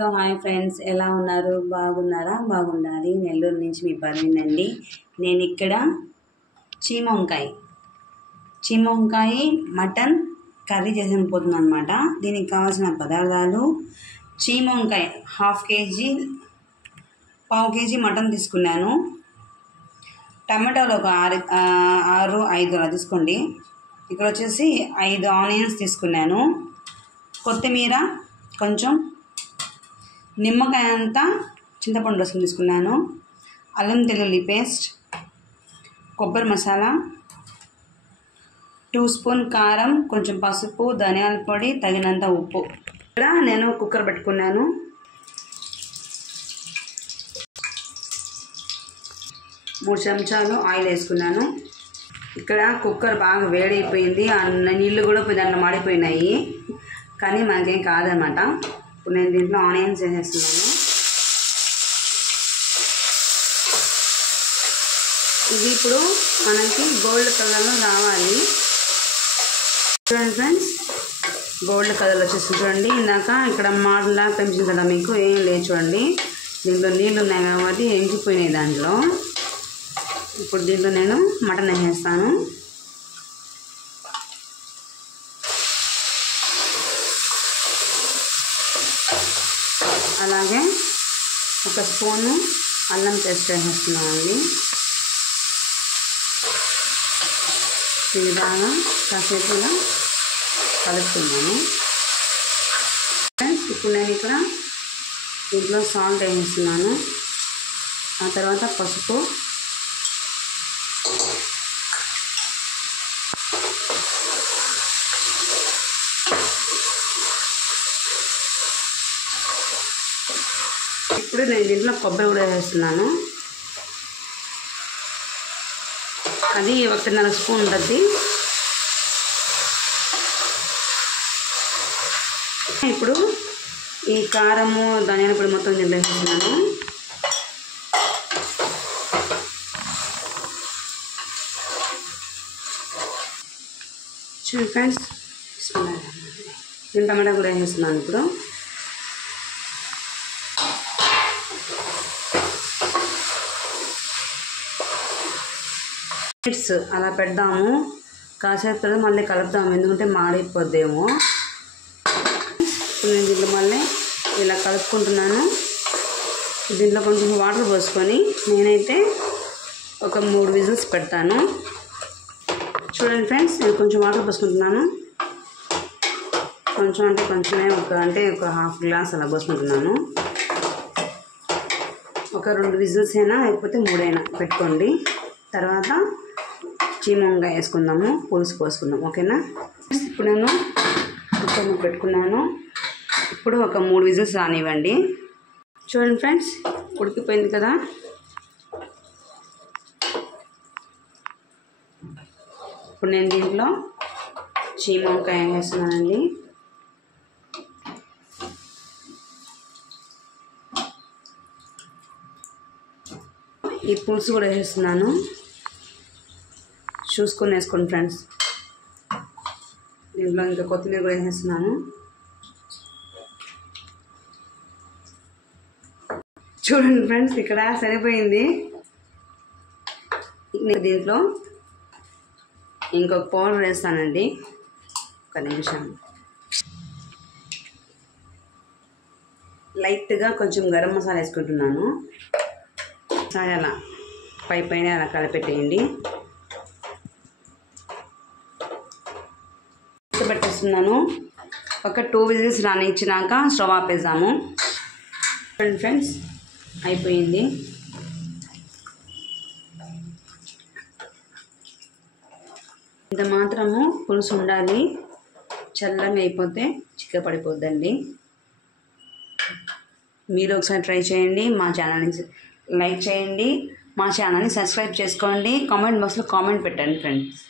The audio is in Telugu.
హలో హాయ్ ఫ్రెండ్స్, ఎలా ఉన్నారు? బాగున్నారా? బాగుండాలి. నెల్లూరు నుంచి మీ పర్వీనండి. నేను ఇక్కడ చీమ వంకాయ మటన్ కర్రీ చేసాను పోతున్నాను అనమాట. దీనికి కావాల్సిన పదార్థాలు: చీమ వంకాయ హాఫ్ కేజీ, పావు కేజీ మటన్ తీసుకున్నాను. టమాటాలు ఒక 6-5 అలా తీసుకోండి. ఇక్కడ వచ్చేసి 5 ఆనియన్స్ తీసుకున్నాను. కొత్తిమీర కొంచెం, నిమ్మకాయ అంతా చింతపండు రసం తీసుకున్నాను. అల్లం వెల్లుల్లి పేస్ట్, కొబ్బరి మసాలా, 2 స్పూన్ కారం, కొంచెం పసుపు, ధనియాల పొడి, తగినంత ఉప్పు. ఇక్కడ నేను కుక్కర్ పెట్టుకున్నాను. మూడు చెంచాలు ఆయిల్ వేసుకున్నాను. ఇక్కడ కుక్కర్ బాగా వేడైపోయింది, నీళ్ళు కూడా దాంట్లో మాడిపోయినాయి, కానీ మనకేం కాదనమాట. ఇప్పుడు నేను దీంట్లో ఆనియన్స్ వేసేస్తున్నాను. ఇది ఇప్పుడు మనకి గోల్డ్ కలర్లో రావాలి. చూడండి ఫ్రెండ్స్, గోల్డ్ కలర్ వచ్చేసి చూడండి. ఇందాక ఇక్కడ మాటలా పెంచింది కదా, మీకు ఏం లేదు చూడండి. దీంట్లో నీళ్ళు ఉన్నాయి కాబట్టి ఎంకిపోయినాయి దాంట్లో. ఇప్పుడు దీంట్లో నేను మటన్ వేసేస్తాను. అలాగే 1 స్పూను అల్లం పేస్ట్ వేసేస్తున్నామండి. ఇది బాగా కాసేపు ఇలా కలుపుతున్నాను. ఫ్రెండ్స్, ఇప్పుడు నేను ఇక్కడ దీంట్లో సాల్ట్ వేసేస్తున్నాను. ఆ తర్వాత పసుపు, ఇప్పుడు నేను దీంట్లో కొబ్బరి కూడా వేస్తున్నాను. అది 1.5 స్పూన్ ఉంటుంది. ఇప్పుడు ఈ కారము, ధనియాల పొడి మొత్తం దీంట్లో వేస్తున్నాను. చూడండి ఫ్రెండ్స్, నేను టమాటా కూడా వేస్తున్నాను. ఇప్పుడు అలా పెడదాము, కాసేపు మళ్ళీ కలుపుదాము, ఎందుకంటే మాడిపోద్దేమో. నేను దీంట్లో మళ్ళీ ఇలా కలుపుకుంటున్నాను. దీంట్లో కొంచెం వాటర్ పోసుకొని నేనైతే ఒక 3 విజిల్స్ పెడతాను. చూడండి ఫ్రెండ్స్, నేను కొంచెం వాటర్ పోసుకుంటున్నాను. కొంచెం అంటే కొంచెమే, ఒక హాఫ్ గ్లాస్ అలా పోసుకుంటున్నాను. ఒక 2 విజిల్స్ అయినా లేకపోతే 3 అయినా పెట్టుకోండి. తర్వాత చీమ వంకాయ వేసుకుందాము, పులుసు పోసుకుందాం, ఓకేనా. ఇప్పుడు నేను కుక్కర్ పెట్టుకున్నాను. ఇప్పుడు ఒక 3 విజిల్స్ రానివ్వండి. చూడండి ఫ్రెండ్స్, ఉడికిపోయింది కదా. ఇప్పుడు నేను దీంట్లో చీమ వంకాయ వేస్తున్నానండి. ఈ పులుసు కూడా వేస్తున్నాను. చూసుకొని వేసుకోండి ఫ్రెండ్స్. దీంట్లో ఇంకా కొత్తిమీర కూడా వేసేస్తున్నాను. చూడండి ఫ్రెండ్స్, ఇక్కడ సరిపోయింది. దీంట్లో ఇంకొక పౌడర్ వేస్తానండి, 1 నిమిషం. లైట్గా కొంచెం గరం మసాలా వేసుకుంటున్నాను. సరే, అలా పైన అలా కలిపెట్టేయండి. పెట్టేస్తున్నాను. ఒక 2 విజిల్స్ రానిచ్చినాక స్టవ్ ఆపేసాము. ఫ్రెండ్స్, అయిపోయింది. ఇంత మాత్రము పులుసు ఉండాలి, చల్లగా అయిపోతే చిక్కపడిపోద్దండి. మీరు ఒకసారి ట్రై చేయండి. మా ఛానల్ని లైక్ చేయండి, మా ఛానల్ని సబ్స్క్రైబ్ చేసుకోండి, కామెంట్ బాక్స్లో కామెంట్ పెట్టండి ఫ్రెండ్స్.